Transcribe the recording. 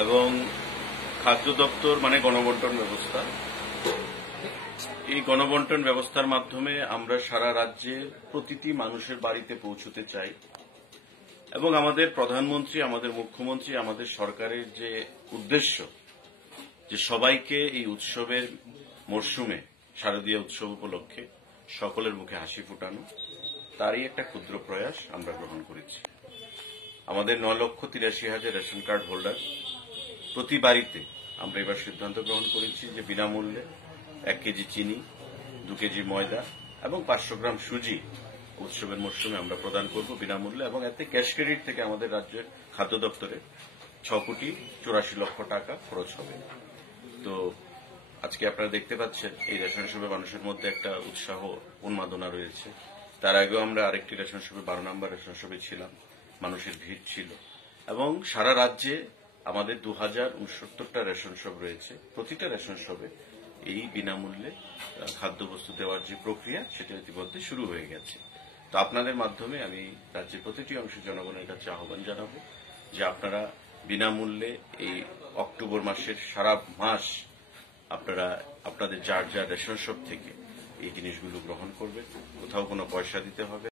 এবং খাদ্য দপ্তর মানে গণবন্টন ব্যবস্থা। এই গণবন্টন ব্যবস্থার মাধ্যমে আমরা সারা রাজ্যে প্রতিটি মানুষের বাড়িতে পৌঁছতে চাই এবং আমাদের প্রধানমন্ত্রী, আমাদের মুখ্যমন্ত্রী, আমাদের সরকারের যে উদ্দেশ্য যে সবাইকে এই উৎসবের মরশুমে, শারদীয় উৎসব উপলক্ষে সকলের মুখে হাসি ফোটানো, তারই একটা ক্ষুদ্র প্রয়াস আমরা গ্রহণ করেছি। আমাদের 9,83,000 রেশন কার্ড হোল্ডার প্রতি বাড়িতে আমরা এবার সিদ্ধান্ত গ্রহণ করেছি যে বিনামূল্যে 1 কেজি চিনি, 2 কেজি ময়দা এবং 500 গ্রাম সুজি উৎসবের মরশুমে আমরা প্রদান করব বিনামূল্যে, এবং এতে ক্যাশ ক্রেডিট থেকে আমাদের রাজ্যের খাদ্য দপ্তরে 6,84,00,000 টাকা খরচ হবে। তো আজকে আপনারা দেখতে পাচ্ছেন এই রেশন শপে মানুষের মধ্যে একটা উৎসাহ, উন্মাদনা রয়েছে। তার আগেও আমরা আরেকটি রেশন শপে 12 নম্বর রেশন শপে ছিলাম, মানুষের ভিড় ছিল, এবং সারা রাজ্যে আমাদের 2069টা রেশন শপ রয়েছে। প্রতিটা রেশন শপে এই বিনামূল্যে খাদ্যবস্তু দেওয়ার যে প্রক্রিয়া সেটা ইতিমধ্যে শুরু হয়ে গেছে। তো আপনাদের মাধ্যমে আমি রাজ্যের প্রতিটি অংশের জনগণের কাছে আহ্বান জানাবো যে আপনারা বিনামূল্যে এই অক্টোবর মাসের সারা মাস আপনারা আপনাদের যার যার রেশন শপ থেকে এই জিনিসগুলো গ্রহণ করবেন। কোথাও কোনো পয়সা দিতে হবে